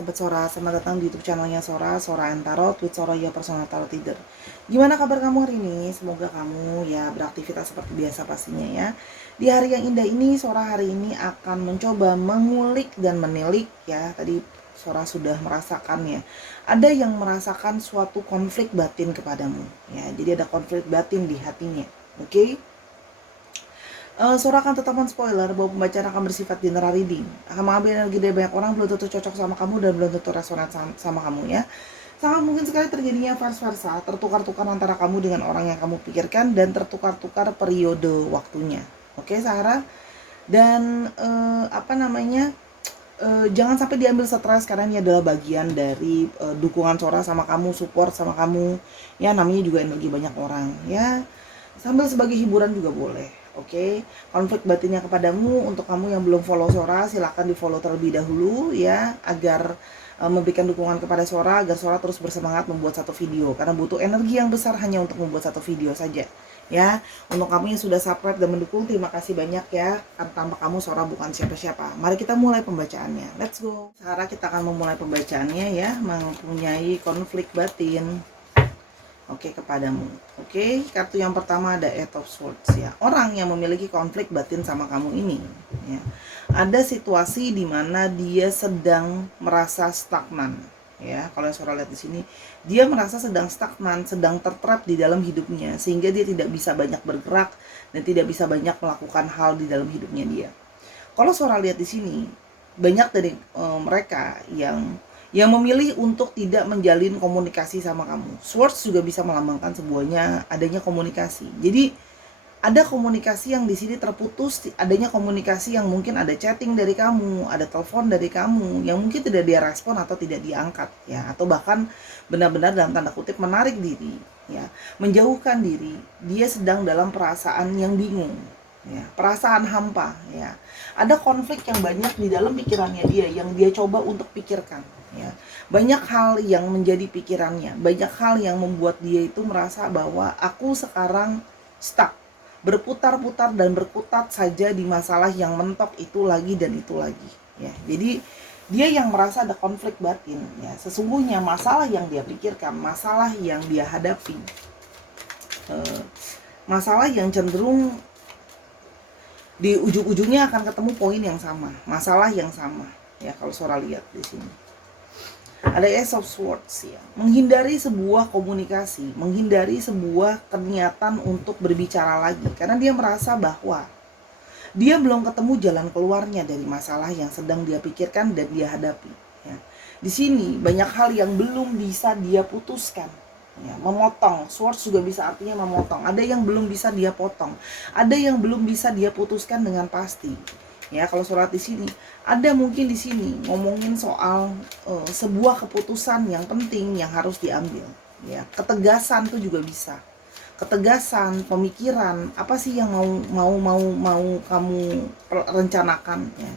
sahabat Sora, selamat datang di YouTube channelnya Sora and Tarot with Soraya Personal Tarot Reader. Gimana kabar kamu hari ini? Semoga kamu ya beraktivitas seperti biasa pastinya ya. Di hari yang indah ini, Sora hari ini akan mencoba mengulik dan menilik ya. Tadi Sora sudah merasakan ya. Ada yang merasakan suatu konflik batin kepadamu ya. Jadi ada konflik batin di hatinya. Oke? Sora akan tetap spoiler bahwa pembacaan akan bersifat general reading, akan mengambil energi dari banyak orang, belum tentu cocok sama kamu dan belum tentu resonan sama kamu ya. Sangat mungkin sekali terjadinya vice versa, tertukar-tukar antara kamu dengan orang yang kamu pikirkan dan tertukar-tukar periode waktunya. Oke, Sarah. Dan jangan sampai diambil stres karena ini adalah bagian dari dukungan Sora sama kamu, support sama kamu. Ya, namanya juga energi banyak orang ya. Sambil sebagai hiburan juga boleh. Oke, konflik batinnya kepadamu. Untuk kamu yang belum follow Sora, silahkan di follow terlebih dahulu ya, agar memberikan dukungan kepada Sora, agar Sora terus bersemangat membuat satu video, karena butuh energi yang besar hanya untuk membuat satu video saja ya. Untuk kamu yang sudah subscribe dan mendukung, terima kasih banyak ya, karena tanpa kamu Sora bukan siapa-siapa. Mari kita mulai pembacaannya, let's go. Sekarang kita akan memulai pembacaannya ya, mempunyai konflik batin. Oke, kepadamu. Oke, kartu yang pertama ada Eight of Swords ya. Orang yang memiliki konflik batin sama kamu ini ya. Ada situasi di mana dia sedang merasa stagnan ya. Kalau yang Sora lihat di sini, dia merasa sedang stagnan, sedang tertrap di dalam hidupnya sehingga dia tidak bisa banyak bergerak dan tidak bisa banyak melakukan hal di dalam hidupnya dia. Kalau Sora lihat di sini, banyak dari mereka yang memilih untuk tidak menjalin komunikasi sama kamu. Swords juga bisa melambangkan sebuahnya adanya komunikasi. Jadi ada komunikasi yang di sini terputus, adanya komunikasi yang mungkin ada chatting dari kamu, ada telepon dari kamu yang mungkin tidak dia respon atau tidak diangkat ya, atau bahkan benar-benar dalam tanda kutip menarik diri ya, menjauhkan diri. Dia sedang dalam perasaan yang bingung ya, perasaan hampa ya. Ada konflik yang banyak di dalam pikirannya dia yang dia coba untuk pikirkan ya. Banyak hal yang menjadi pikirannya, banyak hal yang membuat dia itu merasa bahwa aku sekarang stuck, berputar-putar dan berkutat saja di masalah yang mentok itu lagi dan itu lagi ya. Jadi dia yang merasa ada konflik batin ya. Sesungguhnya masalah yang dia pikirkan, masalah yang dia hadapi, masalah yang cenderung di ujung-ujungnya akan ketemu poin yang sama, masalah yang sama ya. Kalau Sora lihat di sini ada Ace of Swords ya, menghindari sebuah komunikasi, menghindari sebuah niatan untuk berbicara lagi karena dia merasa bahwa dia belum ketemu jalan keluarnya dari masalah yang sedang dia pikirkan dan dia hadapi ya. Di sini banyak hal yang belum bisa dia putuskan ya. Memotong, swords juga bisa artinya memotong. Ada yang belum bisa dia potong, ada yang belum bisa dia putuskan dengan pasti ya. Kalau surat di sini ada mungkin di sini ngomongin soal sebuah keputusan yang penting yang harus diambil ya. Ketegasan itu juga bisa, ketegasan pemikiran apa sih yang mau kamu rencanakan ya.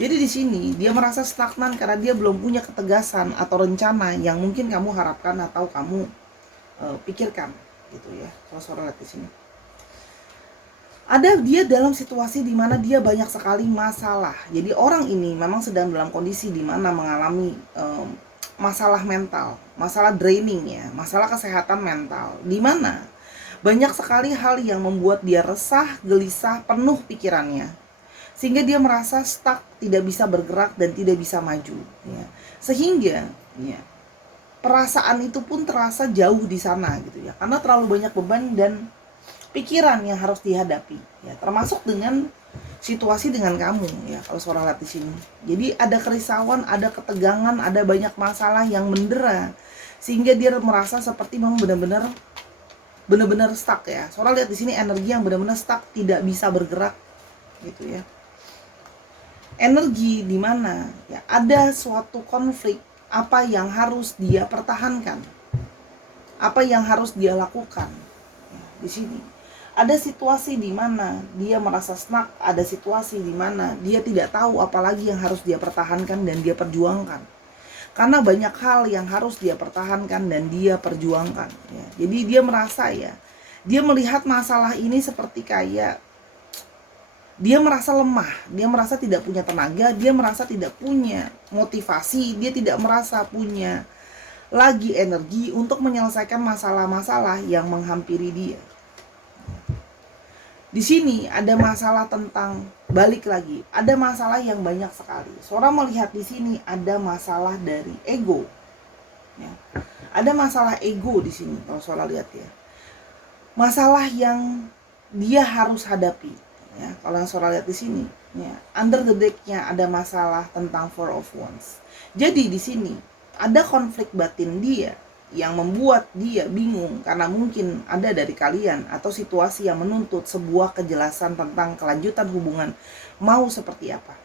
Jadi di sini dia merasa stagnan karena dia belum punya ketegasan atau rencana yang mungkin kamu harapkan atau kamu pikirkan gitu ya. Kalau Sora lihat di sini ada dia dalam situasi di mana dia banyak sekali masalah. Jadi orang ini memang sedang dalam kondisi di mana mengalami masalah mental, masalah draining ya, masalah kesehatan mental, di mana banyak sekali hal yang membuat dia resah, gelisah, penuh pikirannya, sehingga dia merasa stuck, tidak bisa bergerak dan tidak bisa maju ya. Sehingga ya, perasaan itu pun terasa jauh di sana gitu ya, karena terlalu banyak beban dan pikiran yang harus dihadapi ya, termasuk dengan situasi dengan kamu ya. Kalau Sora lihat di sini, jadi ada kerisauan, ada ketegangan, ada banyak masalah yang mendera sehingga dia merasa seperti memang benar-benar stuck ya. Sora lihat di sini energi yang benar-benar stuck, tidak bisa bergerak gitu ya. Energi di mana ya ada suatu konflik, apa yang harus dia pertahankan, apa yang harus dia lakukan ya. Di sini ada situasi di mana dia merasa stuck, ada situasi di mana dia tidak tahu apalagi yang harus dia pertahankan dan dia perjuangkan. Karena banyak hal yang harus dia pertahankan dan dia perjuangkan ya. Jadi dia merasa ya, dia melihat masalah ini seperti kayak Dia merasa lemah, dia merasa tidak punya tenaga, dia merasa tidak punya motivasi, dia tidak merasa punya lagi energi untuk menyelesaikan masalah-masalah yang menghampiri dia. Di sini ada masalah tentang, balik lagi, ada masalah yang banyak sekali. Seorang melihat di sini ada masalah dari ego. Ya. Ada masalah ego di sini kalau seorang lihat ya. Masalah yang dia harus hadapi. Ya, kalau yang seorang lihat di sini, ya, under the deck-nya ada masalah tentang Four of Wands. Jadi di sini ada konflik batin dia yang membuat dia bingung karena mungkin ada dari kalian atau situasi yang menuntut sebuah kejelasan tentang kelanjutan hubungan mau seperti apa,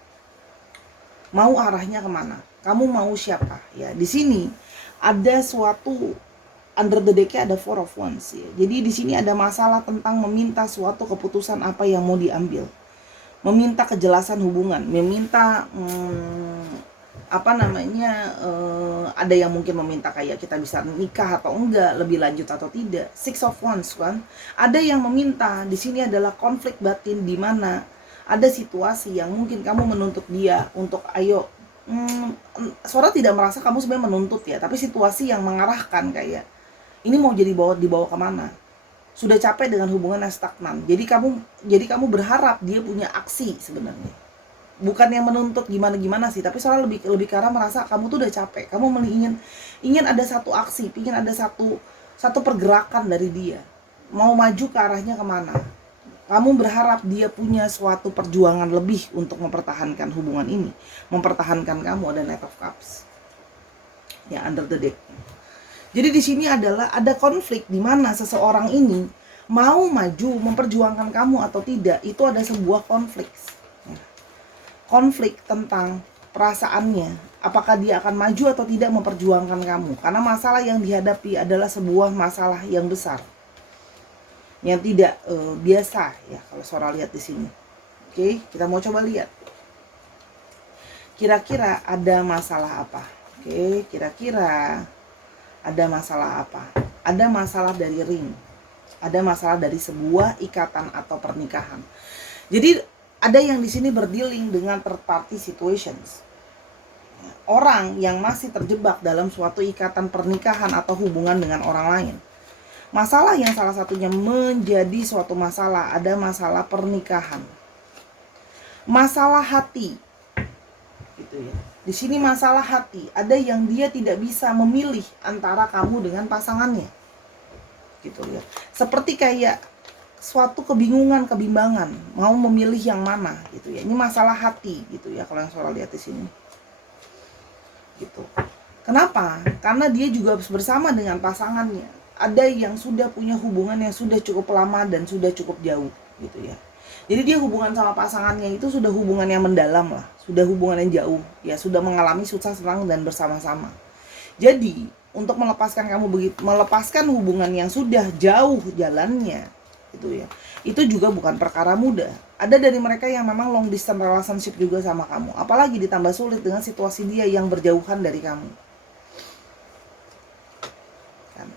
mau arahnya kemana, kamu mau siapa ya. Di sini ada suatu under the deck-nya ada Four of Wands ya. Jadi di sini ada masalah tentang meminta suatu keputusan apa yang mau diambil, meminta kejelasan hubungan, meminta ada yang mungkin meminta kayak kita bisa nikah atau enggak, lebih lanjut atau tidak. Six of Wands kan. Ada yang meminta di sini adalah konflik batin di mana ada situasi yang mungkin kamu menuntut dia untuk ayo. Suara tidak merasa kamu sebenarnya menuntut ya, tapi situasi yang mengarahkan kayak ini mau dibawa kemana? Sudah capek dengan hubungan yang stagnan. Jadi kamu berharap dia punya aksi sebenarnya. Bukan yang menuntut gimana sih, tapi soalnya lebih karena merasa kamu tuh udah capek. Kamu ingin ada satu aksi, ingin ada satu pergerakan dari dia. Mau maju ke arahnya kemana? Kamu berharap dia punya suatu perjuangan lebih untuk mempertahankan hubungan ini, mempertahankan kamu. Ada Knight of Cups. Ya, under the deck. Jadi di sini adalah ada konflik di mana seseorang ini mau maju memperjuangkan kamu atau tidak. Itu ada sebuah konflik. Konflik tentang perasaannya. Apakah dia akan maju atau tidak memperjuangkan kamu. Karena masalah yang dihadapi adalah sebuah masalah yang besar. Yang tidak biasa ya kalau seorang lihat di sini. Oke, kita mau coba lihat. Kira-kira ada masalah apa? Oke, kira-kira ada masalah apa? Ada masalah dari ring. Ada masalah dari sebuah ikatan atau pernikahan. Jadi ada yang di sini berdealing dengan third party situations. Orang yang masih terjebak dalam suatu ikatan pernikahan atau hubungan dengan orang lain. Masalah yang salah satunya menjadi suatu masalah, ada masalah pernikahan. Masalah hati. Gitu ya. Di sini masalah hati, ada yang dia tidak bisa memilih antara kamu dengan pasangannya. Gitu ya. Seperti kayak suatu kebimbangan, mau memilih yang mana gitu ya. Ini masalah hati gitu ya kalau yang saudara lihat di sini. Gitu. Kenapa? Karena dia juga bersama dengan pasangannya. Ada yang sudah punya hubungan yang sudah cukup lama dan sudah cukup jauh gitu ya. Jadi dia hubungan sama pasangannya itu sudah hubungan yang mendalam lah, sudah hubungan yang jauh, ya sudah mengalami susah senang dan bersama-sama. Jadi untuk melepaskan hubungan yang sudah jauh jalannya, gitu ya, itu juga bukan perkara mudah. Ada dari mereka yang memang long distance relationship juga sama kamu, apalagi ditambah sulit dengan situasi dia yang berjauhan dari kamu. Kan?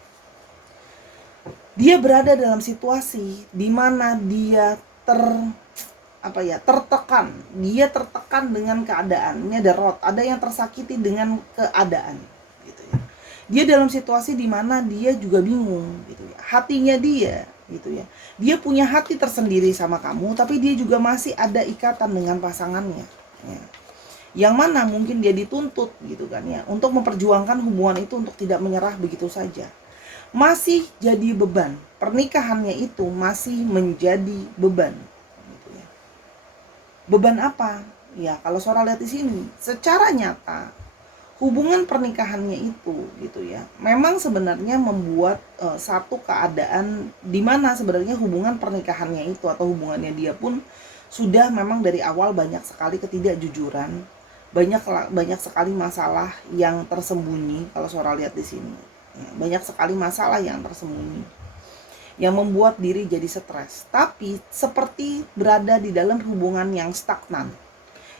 Dia berada dalam situasi di mana dia tertekan. Dia tertekan dengan keadaan. Ini ada rot, ada yang tersakiti dengan keadaan gitu ya. Dia dalam situasi di mana dia juga bingung gitu ya. Hatinya dia gitu ya. Dia punya hati tersendiri sama kamu, tapi dia juga masih ada ikatan dengan pasangannya ya. Yang mana mungkin dia dituntut gitu kan ya, untuk memperjuangkan hubungan itu untuk tidak menyerah begitu saja. Masih jadi beban. Pernikahannya itu masih menjadi beban. Gitu ya. Beban apa? Ya, kalau seorang lihat di sini, secara nyata hubungan pernikahannya itu gitu ya. Memang sebenarnya membuat satu keadaan di mana sebenarnya hubungan pernikahannya itu atau hubungannya dia pun sudah memang dari awal banyak sekali ketidakjujuran, banyak sekali masalah yang tersembunyi kalau seorang lihat di sini. Ya, banyak sekali masalah yang tersembunyi yang membuat diri jadi stres, tapi seperti berada di dalam hubungan yang stagnan.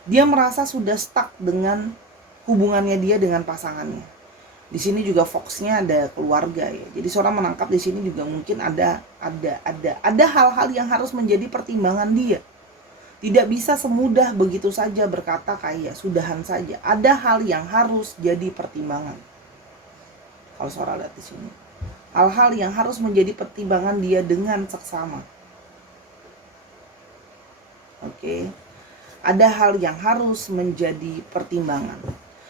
Dia merasa sudah stuck dengan hubungannya dia dengan pasangannya. Di sini juga fokusnya ada keluarga ya. Jadi seorang menangkap di sini juga mungkin ada hal-hal yang harus menjadi pertimbangan dia Tidak bisa semudah begitu saja berkata kayak sudahan saja. Ada hal yang harus jadi pertimbangan. Kalau Sora lihat di sini, hal-hal yang harus menjadi pertimbangan dia dengan seksama. Oke. Ada hal yang harus menjadi pertimbangan.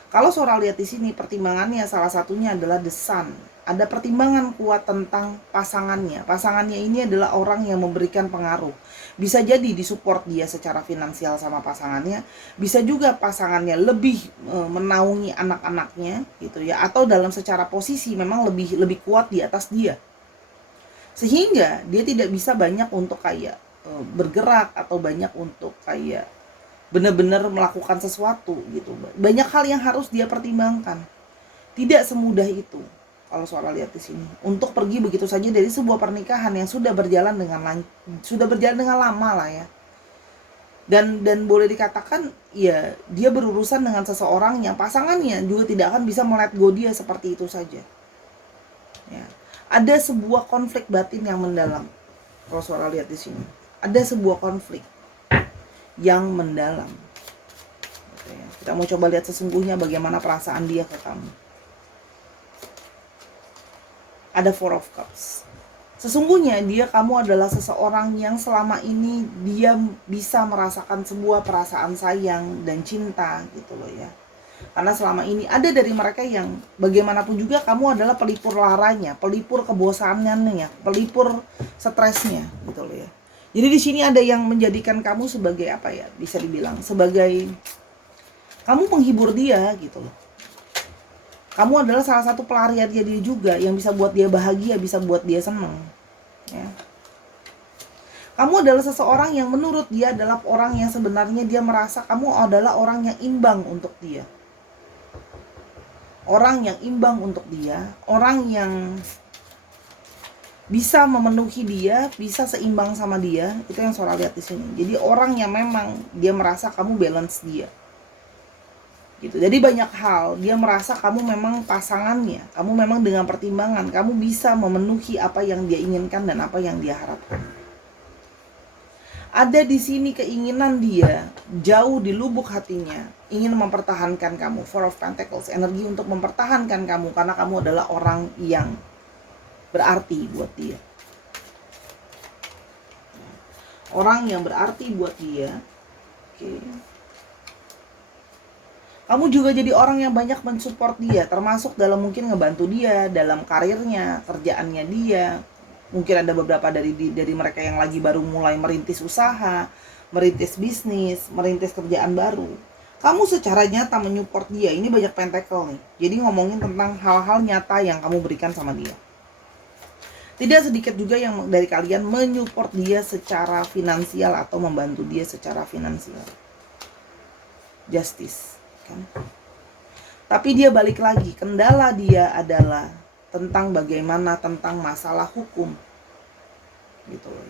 Kalau Sora lihat di sini, pertimbangannya salah satunya adalah the sun. Ada pertimbangan kuat tentang pasangannya. Pasangannya ini adalah orang yang memberikan pengaruh. Bisa jadi disupport dia secara finansial sama pasangannya. Bisa juga pasangannya lebih menaungi anak-anaknya gitu ya. Atau dalam secara posisi memang lebih kuat di atas dia. Sehingga dia tidak bisa banyak untuk kayak bergerak atau banyak untuk kayak benar-benar melakukan sesuatu gitu. Banyak hal yang harus dia pertimbangkan. Tidak semudah itu kalau Sora lihat di sini untuk pergi begitu saja dari sebuah pernikahan yang sudah berjalan dengan lama lah ya. Dan boleh dikatakan ya dia berurusan dengan seseorang yang pasangannya juga tidak akan bisa let go dia seperti itu saja. Ya. Ada sebuah konflik batin yang mendalam. Kalau Sora lihat di sini, ada sebuah konflik yang mendalam. Oke, kita mau coba lihat sesungguhnya bagaimana perasaan dia ke kamu. Ada Four of Cups. Sesungguhnya kamu adalah seseorang yang selama ini dia bisa merasakan sebuah perasaan sayang dan cinta gitu loh ya. Karena selama ini ada dari mereka yang bagaimanapun juga kamu adalah pelipur laranya, pelipur kebosanannya, pelipur stresnya gitu loh ya. Jadi di sini ada yang menjadikan kamu sebagai apa ya? Bisa dibilang sebagai kamu penghibur dia gitu loh. Kamu adalah salah satu pelarian dia juga yang bisa buat dia bahagia, bisa buat dia senang. Ya. Kamu adalah seseorang yang menurut dia adalah orang yang sebenarnya dia merasa kamu adalah orang yang imbang untuk dia. Orang yang imbang untuk dia, orang yang bisa memenuhi dia, bisa seimbang sama dia. Itu yang Sora lihat di sini. Jadi orang yang memang dia merasa kamu balance dia. Gitu. Jadi banyak hal dia merasa kamu memang pasangannya, kamu memang dengan pertimbangan kamu bisa memenuhi apa yang dia inginkan dan apa yang dia harapkan. Ada di sini keinginan dia jauh di lubuk hatinya ingin mempertahankan kamu. Four of Pentacles, energi untuk mempertahankan kamu karena kamu adalah orang yang berarti buat dia. Orang yang berarti buat dia. Oke. Kamu juga jadi orang yang banyak mensupport dia, termasuk dalam mungkin ngebantu dia dalam karirnya, kerjaannya dia. Mungkin ada beberapa dari mereka yang lagi baru mulai merintis usaha, merintis bisnis, merintis kerjaan baru. Kamu secara nyata menyupport dia. Ini banyak pentacle nih. Jadi ngomongin tentang hal-hal nyata yang kamu berikan sama dia. Tidak sedikit juga yang dari kalian menyupport dia secara finansial atau membantu dia secara finansial. Justice. Kan? Tapi dia balik lagi, kendala dia adalah tentang bagaimana tentang masalah hukum gitu loh.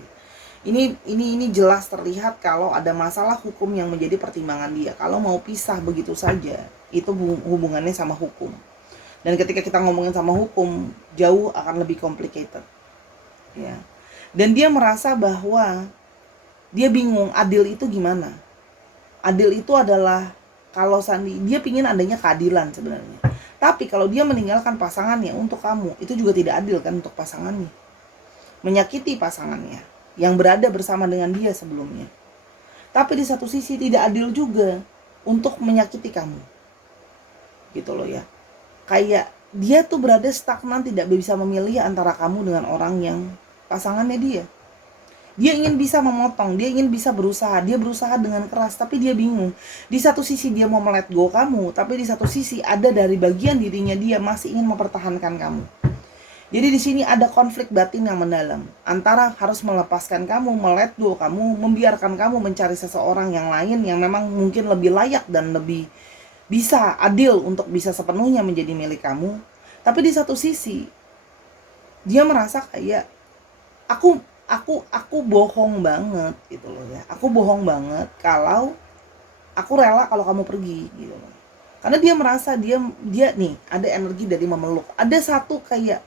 Ini jelas terlihat kalau ada masalah hukum yang menjadi pertimbangan dia. Kalau mau pisah begitu saja, itu hubungannya sama hukum. Dan ketika kita ngomongin sama hukum, jauh akan lebih complicated. Ya. Dan dia merasa bahwa dia bingung adil itu gimana. Adil itu adalah kalau dia pingin adanya keadilan sebenarnya. Tapi kalau dia meninggalkan pasangannya untuk kamu, itu juga tidak adil kan untuk pasangannya. Menyakiti pasangannya yang berada bersama dengan dia sebelumnya. Tapi di satu sisi tidak adil juga untuk menyakiti kamu. Gitu loh ya. Kayak dia tuh berada stagnan, tidak bisa memilih antara kamu dengan orang yang pasangannya dia. Dia ingin bisa memotong, dia ingin bisa berusaha, dia berusaha dengan keras, tapi dia bingung. Di satu sisi dia mau let go kamu, tapi di satu sisi ada dari bagian dirinya dia masih ingin mempertahankan kamu. Jadi di sini ada konflik batin yang mendalam antara harus melepaskan kamu, let go kamu, membiarkan kamu mencari seseorang yang lain yang memang mungkin lebih layak dan lebih bisa adil untuk bisa sepenuhnya menjadi milik kamu. Tapi di satu sisi dia merasa kayak aku bohong banget gitu loh ya. Aku bohong banget kalau aku rela kalau kamu pergi gitu loh. Karena dia merasa dia nih ada energi dari memeluk. Ada satu kayak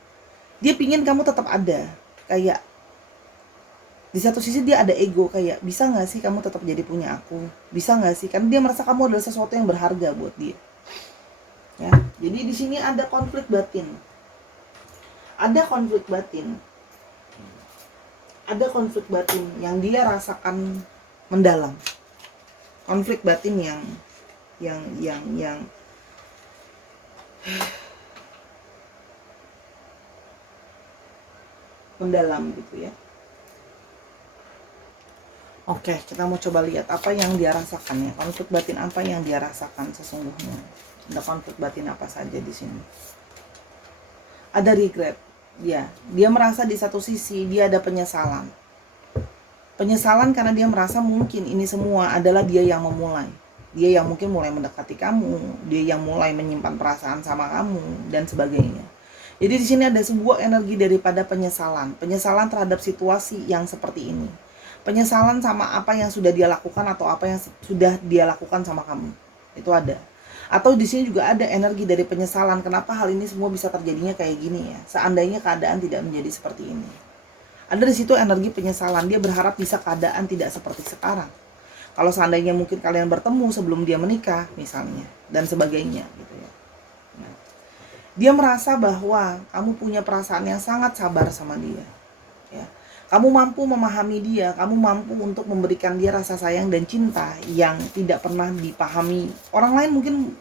dia pingin kamu tetap ada. Kayak Di satu sisi dia ada ego, kayak bisa nggak sih kamu tetap jadi punya aku, bisa nggak sih, karena dia merasa kamu adalah sesuatu yang berharga buat dia ya. Jadi di sini ada konflik batin, ada konflik batin, ada konflik batin yang dia rasakan mendalam, konflik batin yang mendalam gitu ya. Oke, kita mau coba lihat apa yang dia rasakan ya. Konflik batin apa yang dia rasakan sesungguhnya. Ada konflik batin apa saja di sini. Ada regret. Dia merasa di satu sisi dia ada penyesalan. Penyesalan karena dia merasa mungkin ini semua adalah dia yang memulai. Dia yang mungkin mulai mendekati kamu, dia yang mulai menyimpan perasaan sama kamu dan sebagainya. Jadi di sini ada sebuah energi daripada penyesalan terhadap situasi yang seperti ini. Penyesalan sama apa yang sudah dia lakukan atau apa yang sudah dia lakukan sama kamu. Itu ada. Atau di sini juga ada energi dari penyesalan kenapa hal ini semua bisa terjadinya kayak gini ya. Seandainya keadaan tidak menjadi seperti ini. Ada di situ energi penyesalan, dia berharap bisa keadaan tidak seperti sekarang. Kalau seandainya mungkin kalian bertemu sebelum dia menikah misalnya dan sebagainya gitu ya. Nah, dia merasa bahwa kamu punya perasaan yang sangat sabar sama dia. Ya. Kamu mampu memahami dia, kamu mampu untuk memberikan dia rasa sayang dan cinta yang tidak pernah dipahami. Orang lain mungkin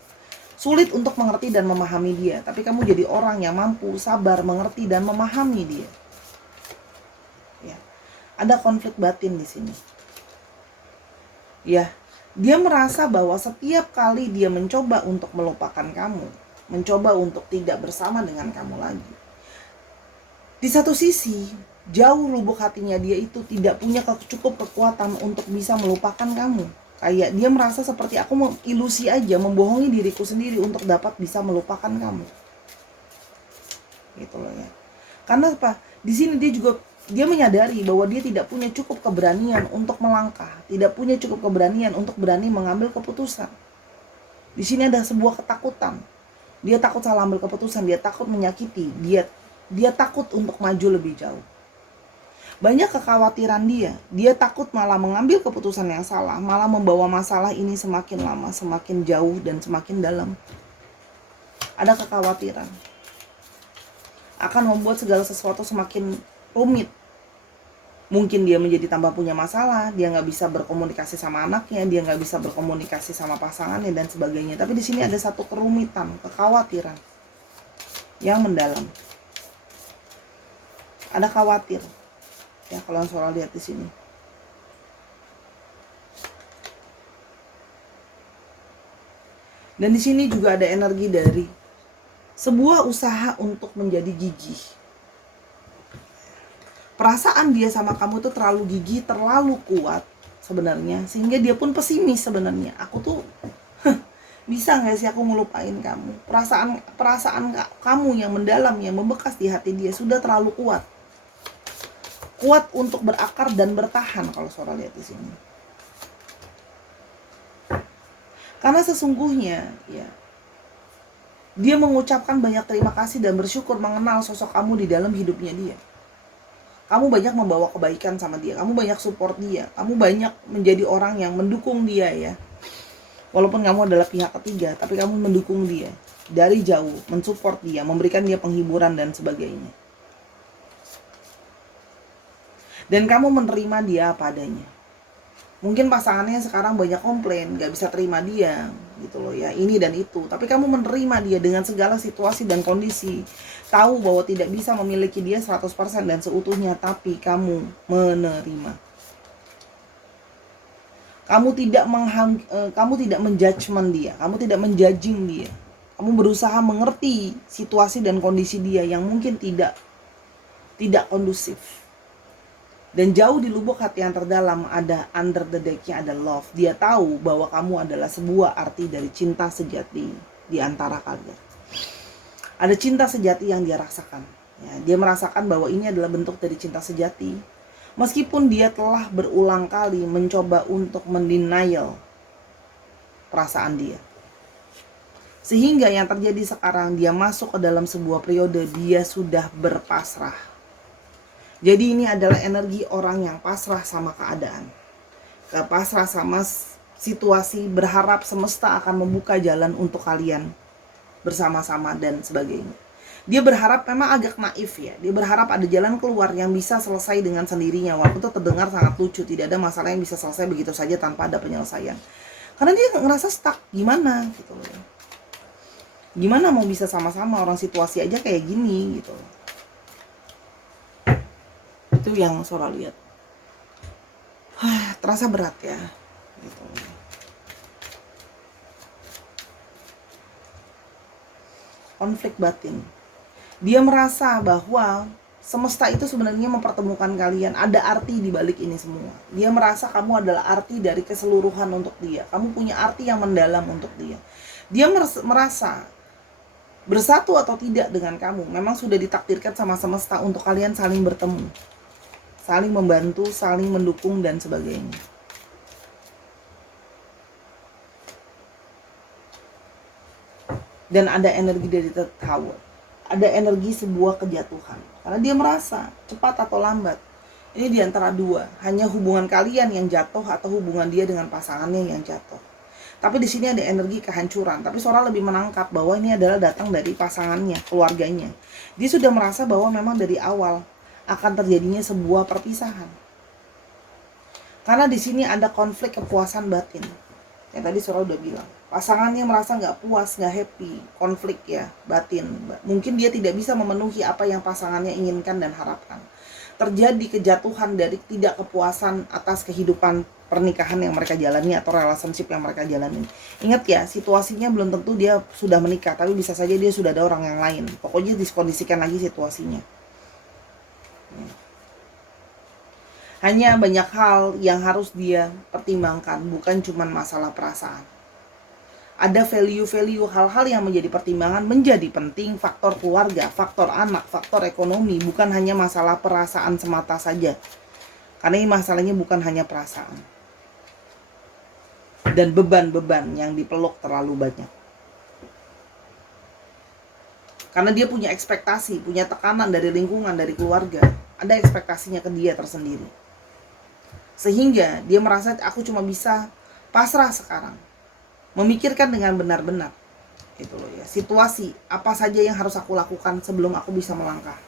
sulit untuk mengerti dan memahami dia, tapi kamu jadi orang yang mampu sabar, mengerti dan memahami dia. Ya. Ada konflik batin di sini. Ya, dia merasa bahwa setiap kali dia mencoba untuk melupakan kamu, mencoba untuk tidak bersama dengan kamu lagi. Di satu sisi, jauh lubuk hatinya dia itu tidak punya cukup kekuatan untuk bisa melupakan kamu. Kayak dia merasa seperti aku ilusi aja, membohongi diriku sendiri untuk dapat bisa melupakan kamu. Gitu loh ya. Karena apa? Di sini dia menyadari bahwa dia tidak punya cukup keberanian untuk melangkah, tidak punya cukup keberanian untuk berani mengambil keputusan. Di sini ada sebuah ketakutan. Dia takut salah ambil keputusan, dia takut menyakiti, dia takut untuk maju lebih jauh. Banyak kekhawatiran dia takut malah mengambil keputusan yang salah, malah membawa masalah ini semakin lama, semakin jauh dan semakin dalam. Ada kekhawatiran akan membuat segala sesuatu semakin rumit. Mungkin dia menjadi tambah punya masalah, dia nggak bisa berkomunikasi sama anaknya, dia nggak bisa berkomunikasi sama pasangannya dan sebagainya. Tapi di sini ada satu kerumitan, kekhawatiran yang mendalam. Ada khawatir. Ya, kalau Sora lihat di sini. Dan di sini juga ada energi dari sebuah usaha untuk menjadi gigih. Perasaan dia sama kamu tuh terlalu gigih, terlalu kuat sebenarnya, sehingga dia pun pesimis sebenarnya. Aku tuh bisa nggak sih aku ngelupain kamu? Perasaan kamu yang mendalam, yang membekas di hati dia sudah terlalu kuat. Kuat untuk berakar dan bertahan kalau Sora lihat di sini. Karena sesungguhnya ya, dia mengucapkan banyak terima kasih dan bersyukur mengenal sosok kamu di dalam hidupnya dia. Kamu banyak membawa kebaikan sama dia, kamu banyak support dia, kamu banyak menjadi orang yang mendukung dia ya. Walaupun kamu adalah pihak ketiga, tapi kamu mendukung dia dari jauh, mensupport dia, memberikan dia penghiburan dan sebagainya. Dan kamu menerima dia apa adanya. Mungkin pasangannya sekarang banyak komplain, gak bisa terima dia gitu loh ya, ini dan itu. Tapi kamu menerima dia dengan segala situasi dan kondisi. Tahu bahwa tidak bisa memiliki dia 100% dan seutuhnya, tapi kamu menerima. Kamu tidak menjudgment dia, kamu tidak menjudging dia. Kamu berusaha mengerti situasi dan kondisi dia yang mungkin tidak kondusif. Dan jauh di lubuk hati yang terdalam ada under the deck-nya ada love. Dia tahu bahwa kamu adalah sebuah arti dari cinta sejati di antara kalian. Ada cinta sejati yang dia rasakan. Ya, dia merasakan bahwa ini adalah bentuk dari cinta sejati. Meskipun dia telah berulang kali mencoba untuk mendenial perasaan dia. Sehingga yang terjadi sekarang, dia masuk ke dalam sebuah periode dia sudah berpasrah. Jadi ini adalah energi orang yang pasrah sama keadaan, pasrah sama situasi, berharap semesta akan membuka jalan untuk kalian bersama-sama dan sebagainya. Dia berharap, memang agak naif ya, dia berharap ada jalan keluar yang bisa selesai dengan sendirinya. Walaupun itu terdengar sangat lucu, tidak ada masalah yang bisa selesai begitu saja tanpa ada penyelesaian. Karena dia ngerasa stuck, gimana gitu loh. Gimana mau bisa sama-sama, orang situasi aja kayak gini gitu. Itu yang Sora lihat. Terasa berat ya gitu. Konflik batin. Dia merasa bahwa semesta itu sebenarnya mempertemukan kalian, ada arti di balik ini semua. Dia merasa kamu adalah arti dari keseluruhan untuk dia. Kamu punya arti yang mendalam untuk dia. Dia merasa bersatu atau tidak dengan kamu memang sudah ditakdirkan sama semesta untuk kalian saling bertemu, saling membantu, saling mendukung dan sebagainya. Dan ada energi dari The Tower, ada energi sebuah kejatuhan, karena dia merasa cepat atau lambat ini diantara dua, hanya hubungan kalian yang jatuh atau hubungan dia dengan pasangannya yang jatuh. Tapi di sini ada energi kehancuran, tapi Sora lebih menangkap bahwa ini adalah datang dari pasangannya, keluarganya. Dia sudah merasa bahwa memang dari awal akan terjadinya sebuah perpisahan, karena di sini ada konflik kepuasan batin. Yang tadi Sora udah bilang, pasangannya merasa nggak puas, nggak happy, konflik ya batin. Mungkin dia tidak bisa memenuhi apa yang pasangannya inginkan dan harapkan. Terjadi kejatuhan dari tidak kepuasan atas kehidupan pernikahan yang mereka jalani atau relationship yang mereka jalani. Ingat ya, situasinya belum tentu dia sudah menikah, tapi bisa saja dia sudah ada orang yang lain. Pokoknya diskondisikan lagi situasinya. Hanya banyak hal yang harus dia pertimbangkan, bukan cuma masalah perasaan. Ada value-value, hal-hal yang menjadi pertimbangan menjadi penting, faktor keluarga, faktor anak, faktor ekonomi, bukan hanya masalah perasaan semata saja. Karena ini masalahnya bukan hanya perasaan. Dan beban-beban yang dipeluk terlalu banyak. Karena dia punya ekspektasi, punya tekanan dari lingkungan, dari keluarga. Ada ekspektasinya ke dia tersendiri. Sehingga dia merasa aku cuma bisa pasrah sekarang, memikirkan dengan benar-benar itu loh ya, situasi apa saja yang harus aku lakukan sebelum aku bisa melangkah.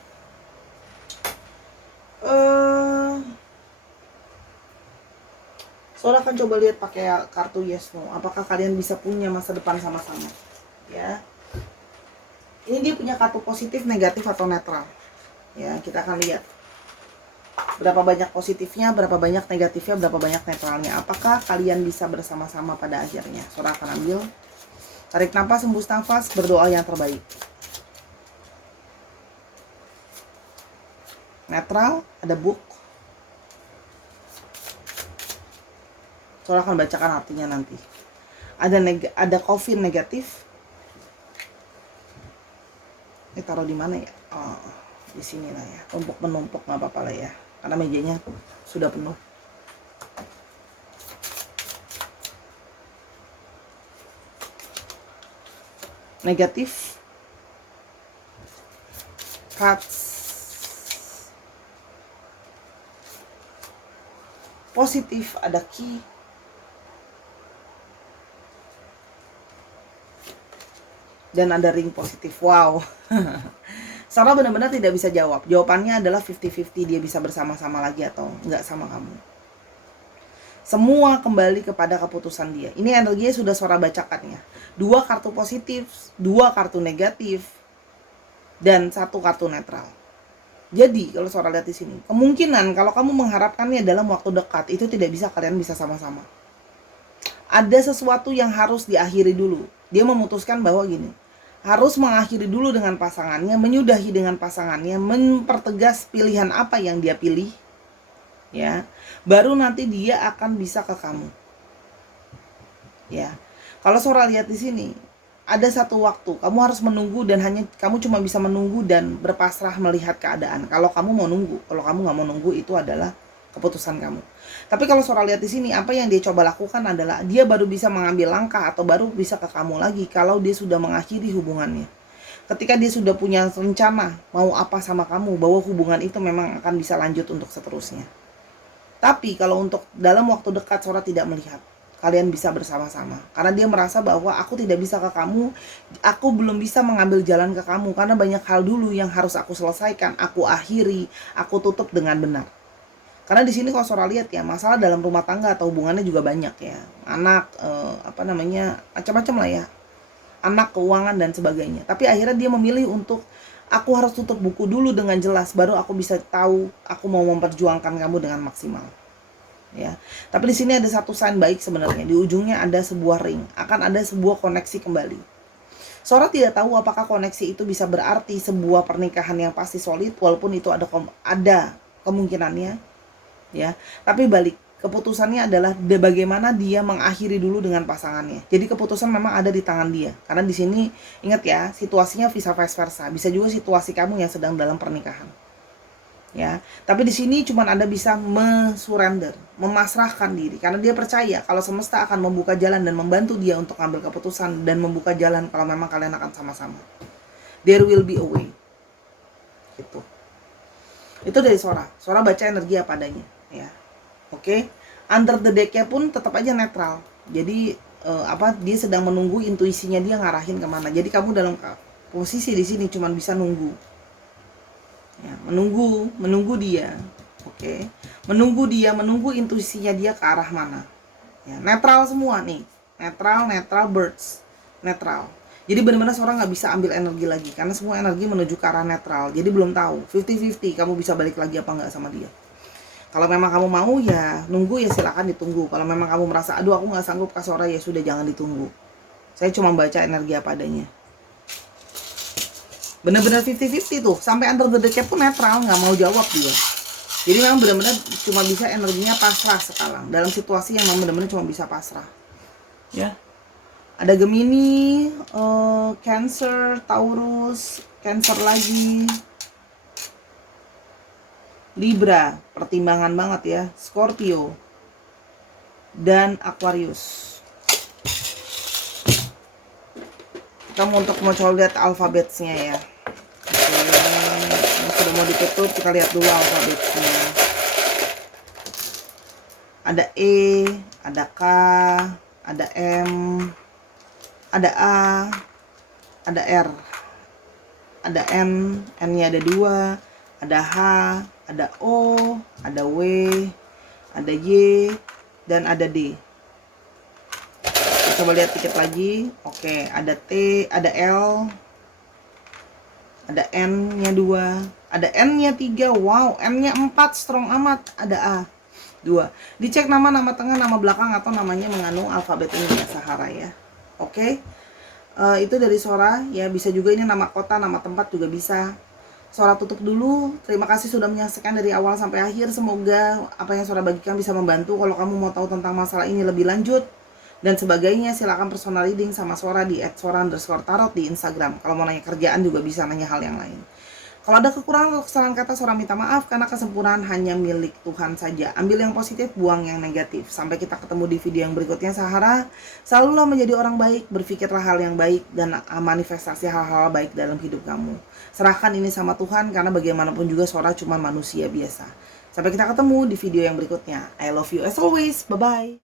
Sora akan coba lihat pakai kartu Yes No, apakah kalian bisa punya masa depan sama-sama ya. Ini dia punya kartu positif, negatif atau netral ya. Kita akan lihat berapa banyak positifnya, berapa banyak negatifnya, berapa banyak netralnya. Apakah kalian bisa bersama-sama pada akhirnya? Sora akan ambil, tarik nafas, hembus nafas, berdoa yang terbaik. Netral, ada book. Sora akan bacakan artinya nanti. Ada coffin negatif. Ini taruh di mana ya? Oh, di sini lah ya. Tumpuk menumpuk nggak apa-apa lah ya, karena mejanya sudah penuh. Negatif, cuts. Positif, ada key. Dan ada ring positif. Wow. Sarah benar-benar tidak bisa jawab. Jawabannya adalah 50-50, dia bisa bersama-sama lagi atau enggak sama kamu. Semua kembali kepada keputusan dia. Ini energinya sudah Sora bacakan ya. 2 kartu positif, 2 kartu negatif, dan 1 kartu netral. Jadi kalau Sora lihat di sini, kemungkinan kalau kamu mengharapkannya dalam waktu dekat, itu tidak bisa, kalian bisa sama-sama. Ada sesuatu yang harus diakhiri dulu. Dia memutuskan bahwa gini, harus mengakhiri dulu dengan pasangannya, menyudahi dengan pasangannya, mempertegas pilihan apa yang dia pilih, ya. Baru nanti dia akan bisa ke kamu, ya. Kalau Sora lihat di sini, ada satu waktu kamu harus menunggu dan hanya kamu cuma bisa menunggu dan berpasrah melihat keadaan. Kalau kamu mau nunggu, kalau kamu nggak mau nunggu, itu adalah keputusan kamu. Tapi kalau Sora lihat di sini, apa yang dia coba lakukan adalah dia baru bisa mengambil langkah atau baru bisa ke kamu lagi kalau dia sudah mengakhiri hubungannya. Ketika dia sudah punya rencana mau apa sama kamu, bahwa hubungan itu memang akan bisa lanjut untuk seterusnya. Tapi kalau untuk dalam waktu dekat, Sora tidak melihat kalian bisa bersama-sama, karena dia merasa bahwa aku tidak bisa ke kamu, aku belum bisa mengambil jalan ke kamu, karena banyak hal dulu yang harus aku selesaikan, aku akhiri, aku tutup dengan benar. Karena di sini kalau Sora lihat ya, masalah dalam rumah tangga atau hubungannya juga banyak ya, anak, macam-macam lah ya, anak, keuangan dan sebagainya. Tapi akhirnya dia memilih untuk, aku harus tutup buku dulu dengan jelas, baru aku bisa tahu aku mau memperjuangkan kamu dengan maksimal. Ya. Tapi di sini ada satu sign baik sebenarnya. Di ujungnya ada sebuah ring, akan ada sebuah koneksi kembali. Sora tidak tahu apakah koneksi itu bisa berarti sebuah pernikahan yang pasti solid, walaupun itu ada kemungkinannya, ya. Tapi balik, keputusannya adalah bagaimana dia mengakhiri dulu dengan pasangannya. Jadi keputusan memang ada di tangan dia. Karena di sini ingat ya, situasinya vice versa. Bisa juga situasi kamu yang sedang dalam pernikahan. Ya, tapi di sini cuma Anda bisa surrender, memasrahkan diri, karena dia percaya kalau semesta akan membuka jalan dan membantu dia untuk ambil keputusan dan membuka jalan kalau memang kalian akan sama-sama. There will be a way. Gitu. Itu dari Sora. Sora baca energi apa adanya, ya. Oke. Under the deck-nya pun tetap aja netral. Jadi dia sedang menunggu intuisinya dia ngarahin kemana. Jadi kamu dalam posisi di sini cuma bisa nunggu. Ya, menunggu dia. Oke. Menunggu intuisinya dia ke arah mana. Ya, netral semua nih. Netral birds. Netral. Jadi benar-benar seorang nggak bisa ambil energi lagi karena semua energi menuju ke arah netral. Jadi belum tahu 50-50 kamu bisa balik lagi apa nggak sama dia. Kalau memang kamu mau ya nunggu, ya silakan ditunggu. Kalau memang kamu merasa aduh aku nggak sanggup Kak Sora, ya sudah jangan ditunggu. Saya cuma baca energi apa adanya. Benar-benar 50-50 tuh, sampai under the deck pun netral, nggak mau jawab dia. Jadi memang benar-benar cuma bisa energinya pasrah sekarang, dalam situasi yang memang benar-benar cuma bisa pasrah. Ya, ada Gemini, Cancer, Taurus, Cancer lagi, Libra, pertimbangan banget ya, Scorpio, dan Aquarius. Kita mau coba lihat alfabetnya ya. Sudah mau ditutup, kita lihat dulu alfabetnya. Ada E, ada K, ada M, ada A, ada R, ada N, N-nya ada 2, ada H, ada O, ada W, ada Y, dan ada D. Coba lihat dikit lagi. Oke, ada T, ada L, ada N-nya 2, ada N-nya 3, wow, N-nya 4, strong amat, ada A 2. Dicek nama tengah, nama belakang, atau namanya mengandung alfabet ini ya, Sahara ya. Oke. Itu dari Sora ya, bisa juga ini nama kota, nama tempat juga bisa. Sora tutup dulu. Terima kasih sudah menyaksikan dari awal sampai akhir. Semoga apa yang Sora bagikan bisa membantu. Kalau kamu mau tahu tentang masalah ini lebih lanjut dan sebagainya, silakan personal reading sama Sora di @sora_tarot di Instagram. Kalau mau nanya kerjaan juga bisa, nanya hal yang lain. Kalau ada kekurangan atau kesalahan kata, Sora minta maaf karena kesempurnaan hanya milik Tuhan saja. Ambil yang positif, buang yang negatif. Sampai kita ketemu di video yang berikutnya, Sahara. Selalulah menjadi orang baik, berpikirlah hal yang baik, dan manifestasi hal-hal baik dalam hidup kamu. Serahkan ini sama Tuhan, karena bagaimanapun juga Sora cuma manusia biasa. Sampai kita ketemu di video yang berikutnya. I love you as always. Bye-bye.